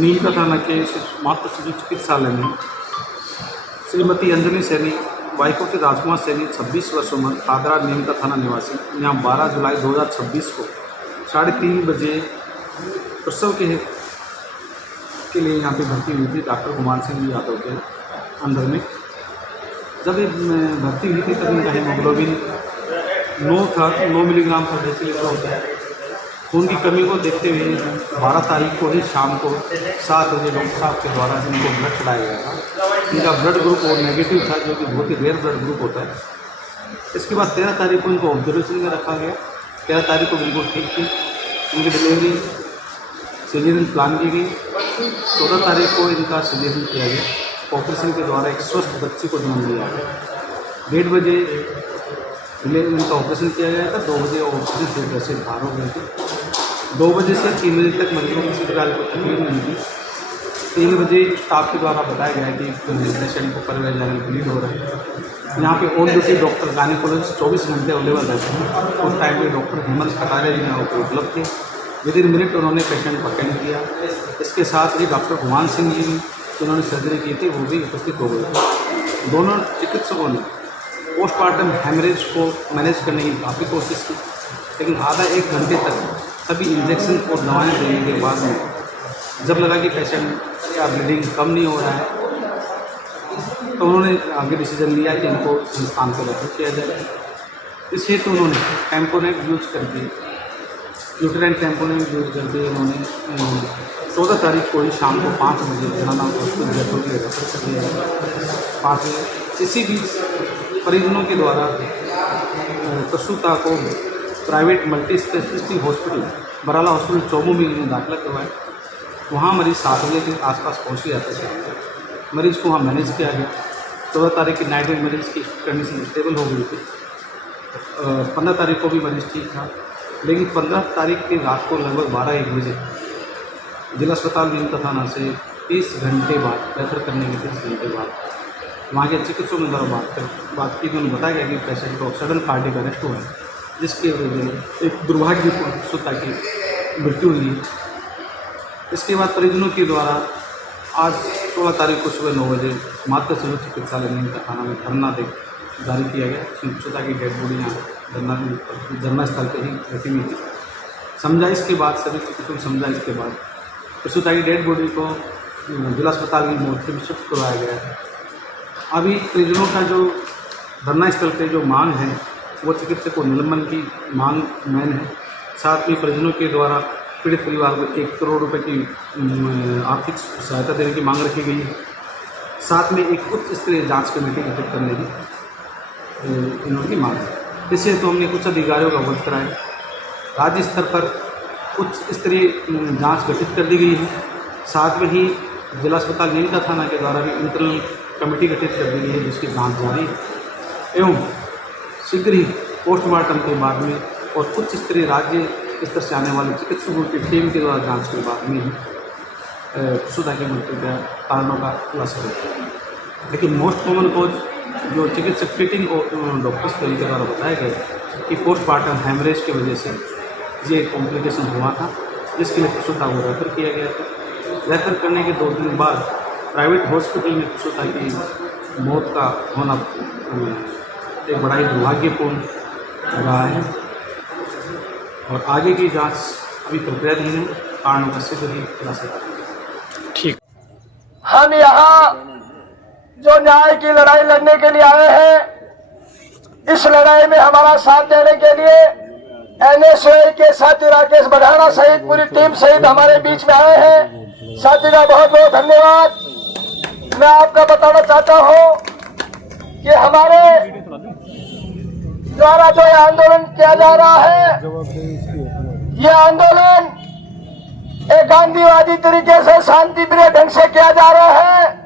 नीमका थाना के मातृ शिशु चिकित्सालय में श्रीमती अंजनी सैनी वाइफ ऑफ राजकुमार सैनी 26 वर्ष उम्र आगरा नीमका थाना निवासी यहाँ 12 जुलाई 2026 को 3:30 बजे प्रसव के लिए यहाँ पे भर्ती हुई थी डॉक्टर गुमान सिंह यादव के अंदर में। जब ये भर्ती हुई थी तब इनका हीमोग्लोबिन 9 मिलीग्राम पर डेसीलीटर होता है। खून की कमी को देखते हुए 12 तारीख को ही शाम को 7 बजे डॉक्टर साहब के द्वारा इनको ब्लड चढ़ाया गया था। इनका ब्लड ग्रुप और नेगेटिव था, जो कि बहुत ही रेयर ब्लड ग्रुप होता है। इसके बाद 13 तारीख को इनको ऑब्जर्वेशन में रखा गया। 13 तारीख को बिल्कुल ठीक थी। इनकी डिलीवरी सीजरियन प्लान की गई। 14 तारीख को इनका सीजरियन किया गया। ऑपरेशन के द्वारा एक स्वस्थ बच्चे को जन्म दिया गया। 1:30 बजे इनका ऑपरेशन किया गया था। 2 बजे ऑपरेशन से वैसे बाहर हो गए थे। 2 बजे से 3 बजे तक मरीजों को किसी प्रकार को तकलीफ नहीं थी। 3 बजे स्टाफ के द्वारा बताया गया कि पेशेंट को परवेज जाने ब्लीड हो रहा है। यहाँ पे ऑन ड्यूटी डॉक्टर गायनेकोलॉजिस्ट 24 घंटे अवेलेबल रहते हैं। उस टाइम पे डॉक्टर हेमंत कटारे जी यहाँ पर उपलब्ध थे। विदिन मिनट उन्होंने पेशेंट को अटेंड किया। इसके साथ ही डॉक्टर गुमान सिंह जी जिन्होंने सर्जरी की थी वो भी उपस्थित हो गए थे। दोनों चिकित्सकों ने पोस्टमार्टम हेमरेज को मैनेज करने की काफ़ी कोशिश की, लेकिन आधा 1 घंटे तक सभी इंजेक्शन और दवाएं देने के बाद में जब लगा कि पेशेंट का ब्लीडिंग कम नहीं हो रहा है, तो उन्होंने आगे डिसीजन लिया कि इनको संस्थान को रेफर किया जाए। इस हेतु उन्होंने टेम्पोनेट यूज करके यूटेराइन टेम्पोनेट यूज करके उन्होंने 14 तारीख को ही शाम को 5 बजे जाना हॉस्पिटल जयपुर के रेफर कर दिया गया 5 बजे। इसी बीच परिजनों के द्वारा प्रसूता को private multi speciality hospital Barala hospital Chomu में दाखिला करवाया। वहाँ मरीज 7 बजे के आसपास पहुँच गया था। मरीज को वहाँ मैनेज किया गया। 14 तारीख की नाइट में मरीज की कंडीशन स्टेबल हो गई थी। 15 तारीख को भी मरीज ठीक था, लेकिन 15 तारीख की रात को लगभग 12-1 बजे जिला अस्पताल नीमका थाना से 30 घंटे बाद रेफर करने के 30 घंटे बाद वहाँ के चिकित्सकों के द्वारा बात की। उन्होंने बताया गया कि पेशेंट को सडन कार्डियक अरेस्ट हुआ है, जिसके वजह से एक दुर्भाग्यपूर्ण प्रसूता की मृत्यु हुई है। इसके बाद परिजनों के द्वारा आज 16 तारीख को सुबह 9 बजे मातृ शिशु चिकित्सालय नीमका थाना में धरना जारी किया गया। प्रसूता की डेड बॉडी यहाँ धरना स्थल पर ही रखी हुई थी। समझाइश के बाद सभी चिकित्सकों की समझाइश के बाद प्रसूता की डेड बॉडी को जिला अस्पताल की मोर्चरी में शिफ्ट करवाया गया है। अभी परिजनों का जो धरना स्थल पर जो मांग है वो चिकित्सक को निलंबन की मांग मैन है। साथ में परिजनों के द्वारा पीड़ित परिवार को 1 करोड़ रुपए की आर्थिक सहायता देने की मांग रखी गई है। साथ में एक उच्च स्तरीय जांच कमेटी गठित करने की इन्होंने मांग है। इससे तो हमने कुछ अधिकारियों का अवगत कराया। राज्य स्तर पर उच्च स्तरीय जांच गठित कर दी गई है। साथ में ही जिला अस्पताल नीमका थाना के द्वारा भी इंटरनल कमेटी गठित कर दी गई है, जिसकी जाँच जारी है। एवं शीघ्र ही पोस्टमार्टम के बाद में और उच्च स्तरीय राज्य स्तर से आने वाले चिकित्सकों की टीम के द्वारा जांच के बाद में ही प्रसूता की मृत्यु के कारणों का खुलासा होता है। लेकिन मोस्ट कॉमन कॉज जो चिकित्सक फिटिंग और डॉक्टर्स के द्वारा बताया गया कि पोस्टमार्टम हेमरेज की वजह से ये कॉम्प्लिकेशन हुआ था, जिसके लिए प्रसूता को रेफर किया गया था। रेफर करने के 2 दिन बाद प्राइवेट हॉस्पिटल में प्रसूता की मौत का होना एक बड़ा ही दुर्भाग्यपूर्ण रहा है। और आगे की जांच अभी प्रक्रियाधीन है। कारणों का शीघ्र ही खुलासा करेंगे। ठीक, हम यहाँ जो न्याय की लड़ाई लड़ने के लिए आए हैं, इस लड़ाई में हमारा साथ देने के लिए NSOA के साथी राकेश बढ़ाना सहित पूरी टीम सहित हमारे बीच में आए हैं। साथी का बहुत बहुत धन्यवाद। मैं आपका बताना चाहता हूँ कि हमारे द्वारा जो आंदोलन किया जा रहा है, यह आंदोलन एक गांधीवादी तरीके से शांतिप्रिय ढंग से किया जा रहा है।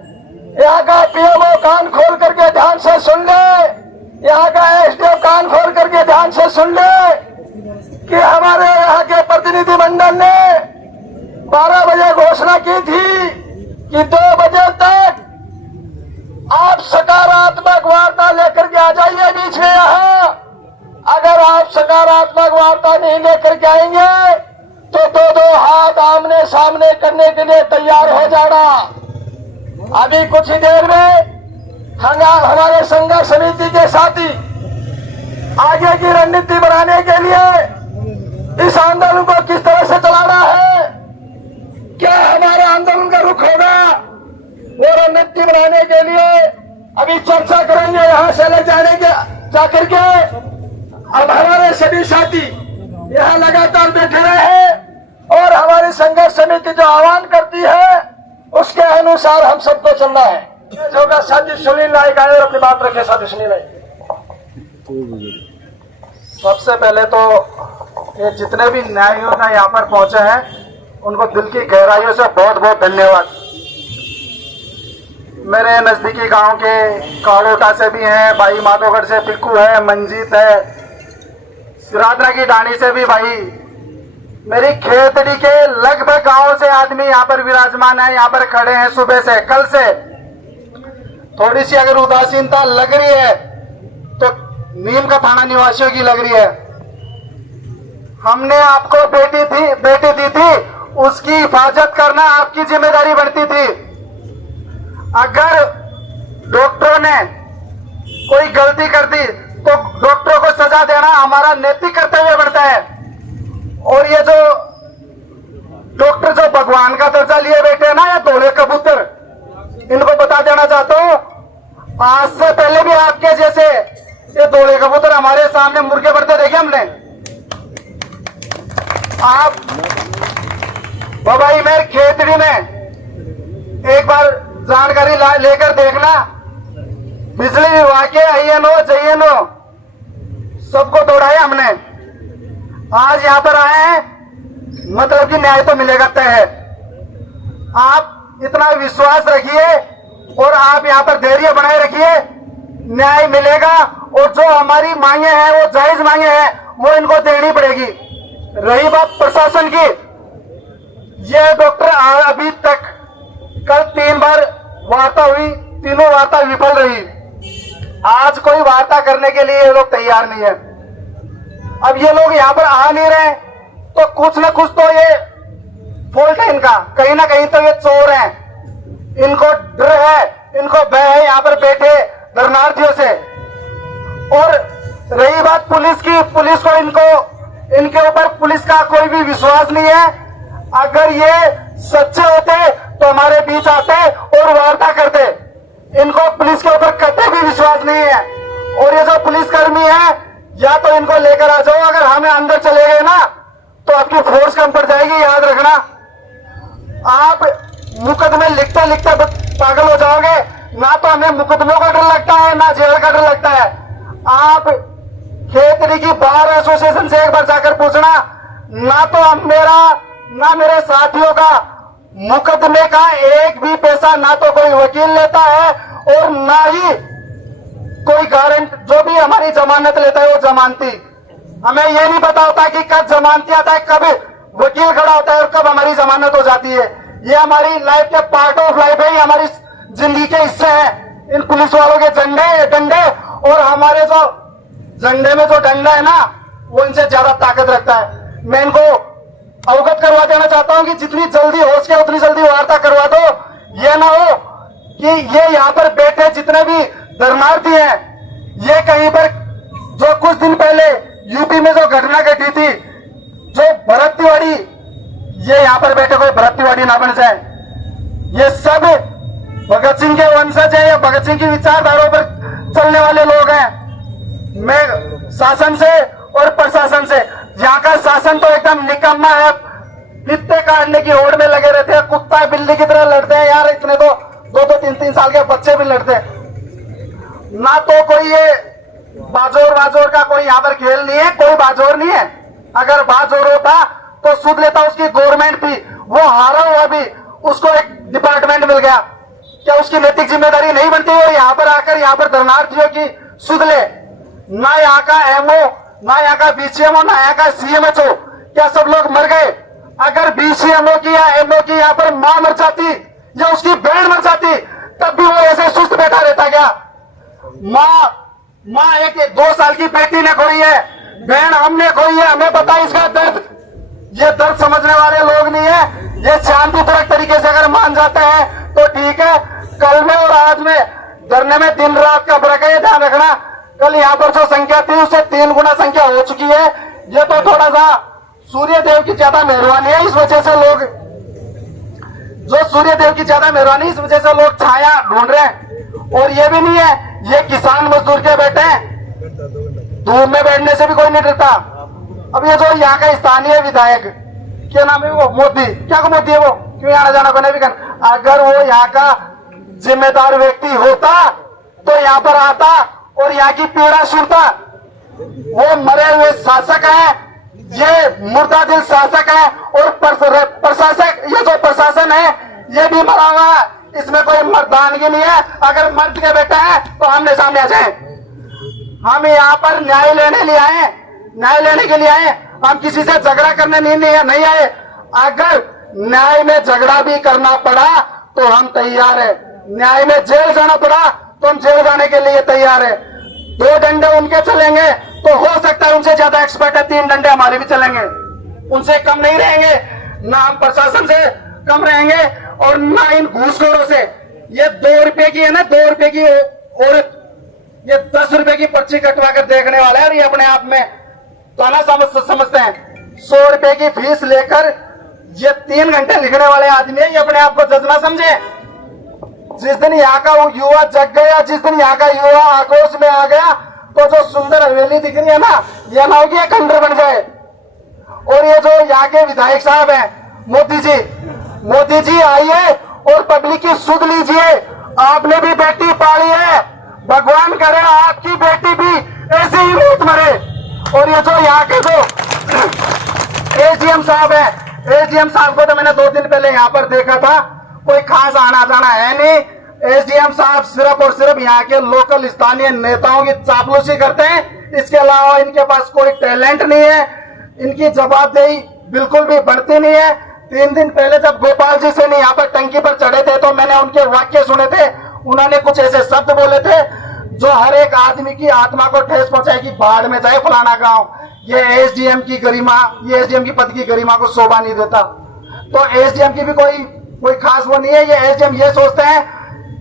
यहाँ का PMO कान खोल करके ध्यान से सुन ले, यहाँ का SDO कान खोल करके ध्यान से सुन ले कि हमारे यहाँ के प्रतिनिधि मंडल ने 12 बजे घोषणा की थी कि 2 बजे तक आप सकारात्मक वार्ता लेकर के आ जाइए बीच में। यहाँ अगर आप सकारात्मक वार्ता नहीं लेकर के आएंगे तो दो दो हाथ आमने सामने करने के लिए तैयार हो जाना। अभी कुछ ही देर में हमारे संघर्ष समिति के साथी आगे की रणनीति बनाने के लिए इस आंदोलन को किस तरह से चलाना है, क्या हमारे आंदोलन का रुख होगा, वो रणनीति बनाने के लिए अभी चर्चा करेंगे। यहां से ले जाने के जाकर के अब हमारे सभी साथी यहाँ लगातार बैठे रहे हैं और हमारी संघर्ष समिति जो आह्वान करती है उसके अनुसार हम सबको चलना है। होगा साथी सुनील नायक आए और अपनी बात रखे। साथी सुनील नायक, सबसे पहले तो ये जितने भी न्याय योद्धा यहाँ पर पहुंचे हैं उनको दिल की गहराइयों से बहुत बहुत धन्यवाद। मेरे नजदीकी गांव के काड़ोटा से भी हैं भाई, माधोगढ़ से पिक्कू है, मंजीत है, सिरादरा की डाणी से भी भाई, मेरी खेतड़ी के लगभग गांव से आदमी यहाँ पर विराजमान है, यहाँ पर खड़े हैं सुबह से। कल से थोड़ी सी अगर उदासीनता लग रही है तो नीम का थाना निवासियों की लग रही है। हमने आपको बेटी दी थी, उसकी हिफाजत करना आपकी जिम्मेदारी बनती थी। अगर डॉक्टरों ने कोई गलती कर दी तो डॉक्टरों को सजा देना हमारा नैतिक कर्तव्य बनता है। और ये जो डॉक्टर जो भगवान का दर्जा लिए बैठे हैं ना, ये धोले कबूतर, इनको बता देना चाहता हूं, आज से पहले भी आपके जैसे ये धोले कबूतर हमारे सामने मुर्गे बढ़ते देखे हमने। आप बबाई में खेतड़ी में एक बार जानकारी लेकर देखना, बिजली विभाग के INO JNO सबको दौड़ाया हमने। आज यहाँ पर आए हैं, मतलब कि न्याय तो मिलेगा तय है। आप इतना विश्वास रखिए और आप यहाँ पर धैर्य बनाए रखिए, न्याय मिलेगा। और जो हमारी मांगे हैं वो जायज मांगे हैं, वो इनको देनी पड़ेगी। रही बात प्रशासन की, ये डॉक्टर अभी तक कल 3 बार वार्ता हुई, तीनों वार्ता विफल रही। आज कोई वार्ता करने के लिए ये लोग तैयार नहीं है। अब ये लोग यहाँ पर आ नहीं रहे तो कुछ न कुछ तो ये फॉल्ट है इनका, कहीं ना कहीं तो ये चोर हैं, इनको डर है, इनको भय है यहाँ पर बैठे धरनार्थियों से। और रही बात पुलिस की, पुलिस को इनके ऊपर पुलिस का कोई भी विश्वास नहीं है। अगर ये सच्चे होते तो हमारे बीच आते और वार्ता करते। इनको पुलिस के ऊपर कतई भी विश्वास नहीं है। और ये जो पुलिसकर्मी है, या तो इनको लेकर आ जाओ, अगर हमें अंदर चले गए ना तो आपकी फोर्स कम पड़ जाएगी, याद रखना। आप मुकदमे लिखते लिखते पागल हो जाओगे। ना तो हमें मुकदमों का डर लगता है, ना जेल का डर लगता है। आप खेतड़ी की बार एसोसिएशन से एक बार जाकर पूछना, ना तो ना मेरे साथियों का मुकदमे का एक भी पैसा ना तो कोई वकील लेता है और ना ही कोई गारंट, जो भी हमारी जमानत लेता है वो जमानती। हमें ये नहीं पता होता कि कब जमानती आता है, कब वकील खड़ा होता है और कब हमारी जमानत हो जाती है। ये हमारी लाइफ के पार्ट ऑफ लाइफ है, ये हमारी जिंदगी के हिस्से हैं। इन पुलिस वालों के डंडे और हमारे जो झंडे में जो डंडा है ना, वो इनसे ज्यादा ताकत रखता है। मैं इनको अवगत करवा देना चाहता हूं कि जितनी जल्दी हो सके उतनी जल्दी वार्ता करवा दो। ये ना हो कि ये यहाँ पर बैठे जितने भी धरनार्थी हैं, ये कहीं पर जो कुछ दिन पहले यूपी में जो घटना घटी थी, जो भरत तिवारी, ये यहाँ पर बैठे कोई भरत तिवारी ना बन जाए। ये सब भगत सिंह के वंशज है या भगत सिंह की विचारधाराओं पर चलने वाले लोग हैं। मैं शासन से और प्रशासन से, यहाँ का शासन तो एकदम निकम्मा है, पित्ते काटने की होड़ में लगे रहते हैं, कुत्ता बिल्ली की तरह लड़ते हैं यार। इतने तो 2-3 साल के बच्चे भी लड़ते हैं। ना तो कोई ये बाजोर का कोई यहाँ पर खेल नहीं है, कोई बाजोर नहीं है। अगर बाजोर होता तो सुध लेता उसकी गवर्नमेंट थी, वो हारा हुआ भी, उसको एक डिपार्टमेंट मिल गया। क्या उसकी नैतिक जिम्मेदारी नहीं बनती है यहाँ पर आकर यहाँ पर धरनार्थियों की सुध ले? ना यहाँ का MO, ना यहाँ का BCMO, ना यहाँ का CMHO, क्या सब लोग मर गए? अगर BCMO की या MO की यहाँ पर मां मर जाती या उसकी बहन मर जाती, तब भी वो ऐसे सुस्त बैठा रहता क्या? मां एक 2 साल की बेटी ने खोई है, बहन हमने खोई है, हमें पता है इसका दर्द। ये दर्द समझने वाले लोग नहीं है। ये शांतिपूर्वक तरीके से अगर मान जाते हैं तो ठीक है। कल में और आज में धरने में दिन रात का फर्क है, ये ध्यान रखना। कल यहाँ पर जो संख्या थी उससे 3 गुना संख्या हो चुकी है। ये तो थोड़ा सा सूर्य देव की ज्यादा मेहरबानी है, इस वजह से लोग जो सूर्य देव की ज्यादा मेहरबानी, इस वजह से लोग छाया ढूंढ रहे हैं। और ये भी नहीं है, ये किसान मजदूर के बेटे हैं, धूप में बैठने से भी कोई नहीं डरता। अब ये जो यहाँ का स्थानीय विधायक, क्या नाम है वो, मोदी, क्या को मोदी है वो, क्यों आना जाना बने भी कर, अगर वो यहाँ का जिम्मेदार व्यक्ति होता तो यहाँ पर आता और यहाँ की पीड़ा सुनता। वो मरे हुए शासक है, ये मुर्दा दिल शासक है, और प्रशासक, ये जो प्रशासन है ये भी मरा हुआ है, इसमें कोई मर्दानगी नहीं है। अगर मर्द के बेटा है तो हमने सामने आ जाए। हम यहाँ पर न्याय लेने लिए आए, न्याय लेने के लिए आए, हम किसी से झगड़ा करने नहीं आए। अगर न्याय में झगड़ा भी करना पड़ा तो हम तैयार है, न्याय में जेल जाना पड़ा तो हम जेल जाने के लिए तैयार है। 2 डंडे उनके चलेंगे तो हो सकता है उनसे ज्यादा एक्सपर्ट है, 3 डंडे हमारे भी चलेंगे, उनसे कम नहीं रहेंगे, ना हम प्रशासन से कम रहेंगे और ना इन घूसखोरों से। ये 2 रुपए की है ना, 2 रुपए की औरत ये 10 रुपए की पर्ची कटवा कर देखने वाला है, और ये अपने आप में ताना समझते हैं। 100 रुपए की फीस लेकर ये 3 घंटे लिखने वाले आदमी है, ये अपने आप को जज ना समझे। जिस दिन यहाँ का वो युवा जग गया, जिस दिन यहाँ का युवा आक्रोश में आ गया, तो जो सुंदर हवेली दिख रही है ना, ये ना होगी, खंडर बन जाए। और ये जो यहाँ के विधायक साहब हैं, मोदी जी आइए और पब्लिक की सुध लीजिए। आपने भी बेटी पाली है, भगवान करे आपकी बेटी भी ऐसे ही मौत मरे। और ये जो यहाँ के जो एजीएम साहब है, एजीएम साहब को तो मैंने 2 दिन पहले यहाँ पर देखा था, कोई खास आना जाना है नहीं। एसडीएम साहब सिर्फ और सिर्फ यहाँ के लोकल स्थानीय नेताओं की चापलूसी करते हैं, इसके अलावा इनके पास कोई टैलेंट नहीं है, इनकी जवाबदेही बिल्कुल भी बढ़ती नहीं है। 3 दिन पहले जब गोपाल जी से नहीं यहाँ पर टंकी पर चढ़े थे तो मैंने उनके वाक्य सुने थे, उन्होंने कुछ ऐसे शब्द बोले थे जो हर एक आदमी की आत्मा को ठेस पहुंचाएगी, बाढ़ में जाए फलाना गांव। ये एसडीएम की गरिमा, ये एसडीएम की पद की गरिमा को शोभा नहीं देता। तो एसडीएम की भी कोई खास वो नहीं है। ये एसडीएम ये सोचते हैं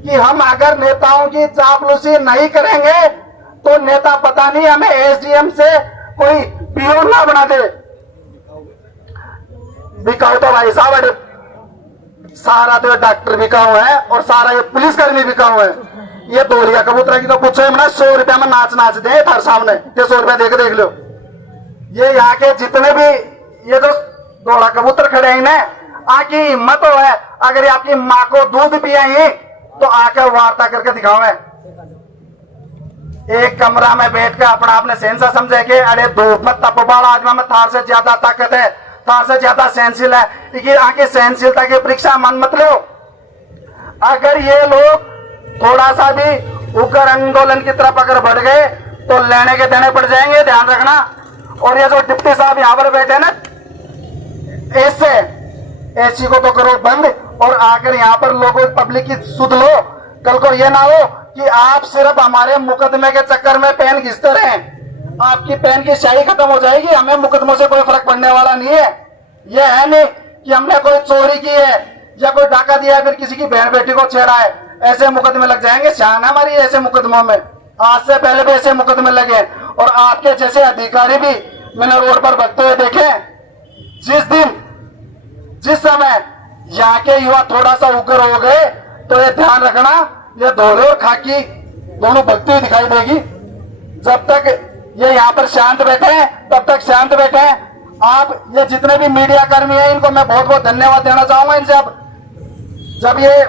कि हम अगर नेताओं की चापलूसी नहीं करेंगे तो नेता पता नहीं हमें एसडीएम से कोई पियोन ना बना दे। बिकाऊ तो भाई साहब सारा तो डॉक्टर बिकाऊ है और सारा ये पुलिसकर्मी बिकाऊ है। ये दोलिया कबूतरा की तो पूछो ना, 100 रुपया में नाच दे थार सामने, ये 100 रुपया देख लो। ये यहाँ के जितने भी ये जो दोड़ा कबूतर खड़े हैं इन्हें आकी हिम्मत हो है, अगर आपकी माँ को दूध पियाई तो आकर वार्ता करके दिखाओ। एक कमरा में बैठकर अपना आपने सेंसा समझे कि अरे धूप में तपबाड़ आदमी में थार से ज्यादा ताकत है, थार से ज्यादा सहनशील है, कि आके सहनशीलता की परीक्षा मत लो। अगर ये लोग थोड़ा सा भी उग्र आंदोलन की तरफ अगर बढ़ गए तो लेने के देने पड़ जाएंगे, ध्यान रखना। और ये जो डिप्टी साहब यहाँ पर बैठे ना, ऐसे एसी को तो करो बंद और आकर यहाँ पर लोगों पब्लिक की सुध लो। कल को ये ना हो कि आप सिर्फ हमारे मुकदमे के चक्कर में पेन घिसते रहे, आपकी पेन की स्याही खत्म हो जाएगी, हमें मुकदमों से कोई फर्क पड़ने वाला नहीं है। ये है नहीं कि हमने कोई चोरी की है या कोई डाका दिया है फिर किसी की बहन बेटी को छेड़ा है, ऐसे मुकदमे लग जाएंगे। शान हमारी ऐसे मुकदमों में, आज से पहले भी ऐसे मुकदमे लगे और आपके जैसे अधिकारी भी मैंने रोड पर भगते हुए देखे। जिस समय यहाँ के युवा थोड़ा सा उग्र हो गए तो ये ध्यान रखना, ये धोले और खाकी दोनों भगती हुई दिखाई देगी। जब तक ये यहाँ पर शांत बैठे हैं तब तक शांत बैठे हैं। आप ये जितने भी मीडिया कर्मी हैं इनको मैं बहुत बहुत धन्यवाद देना चाहूंगा। इनसे अब जब ये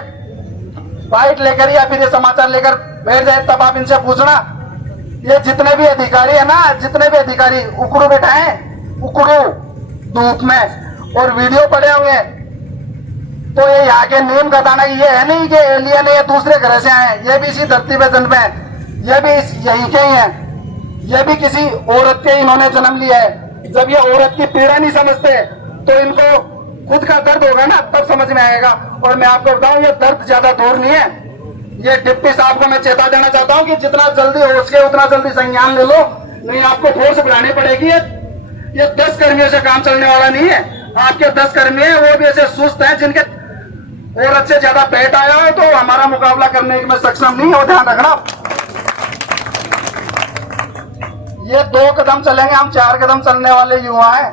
बाइट लेकर या फिर ये समाचार लेकर बैठ जाए तब आप इनसे पूछना, ये जितने भी अधिकारी है ना, जितने भी अधिकारी उकड़ू बैठाए, उकड़ू धूप में और वीडियो पड़े हुए हैं, तो ये यहाँ के नियम का दाना ये है नहीं कि एलियन है, ये दूसरे घर से आए, ये भी इसी धरती पे जन्मे हैं, ये भी यहीं के ही हैं, ये भी किसी औरत के इन्होंने जन्म लिया है। जब ये औरत की पीड़ा नहीं समझते तो इनको खुद का दर्द होगा ना, तब समझ में आएगा। और मैं आपको बताऊं ये दर्द ज्यादा दूर नहीं है। ये डिप्टी साहब को मैं चेता देना चाहता हूं कि जितना जल्दी हो सके उतना जल्दी संज्ञान ले लो, नहीं आपको फोर्स बढ़ानी पड़ेगी। ये 10 कर्मियों से काम चलने वाला नहीं है। आपके 10 कर्मी हैं, वो भी ऐसे सुस्त हैं जिनके औरत से ज्यादा पेट आया हो, तो हमारा मुकाबला करने में सक्षम नहीं हो। ध्यान रखना, ये 2 कदम चलेंगे, हम 4 कदम चलने वाले युवा हैं।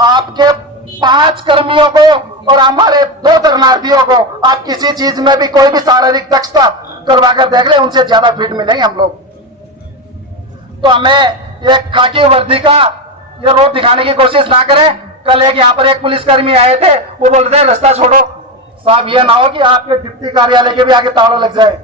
आपके 5 कर्मियों को और हमारे 2 शरणार्थियों को आप किसी चीज में भी कोई भी शारीरिक दक्षता करवा कर देख ले, उनसे ज्यादा फिट मिलेंगे हम लोग। तो हमें एक खाकी वर्दी का ये रोड दिखाने की कोशिश ना करें। कल यहाँ पर एक पुलिसकर्मी आए थे, वो बोल रहे थे रास्ता छोड़ो। साहब, ये ना हो कि आपके डिप्टी कार्यालय के भी आगे ताला लग जाए।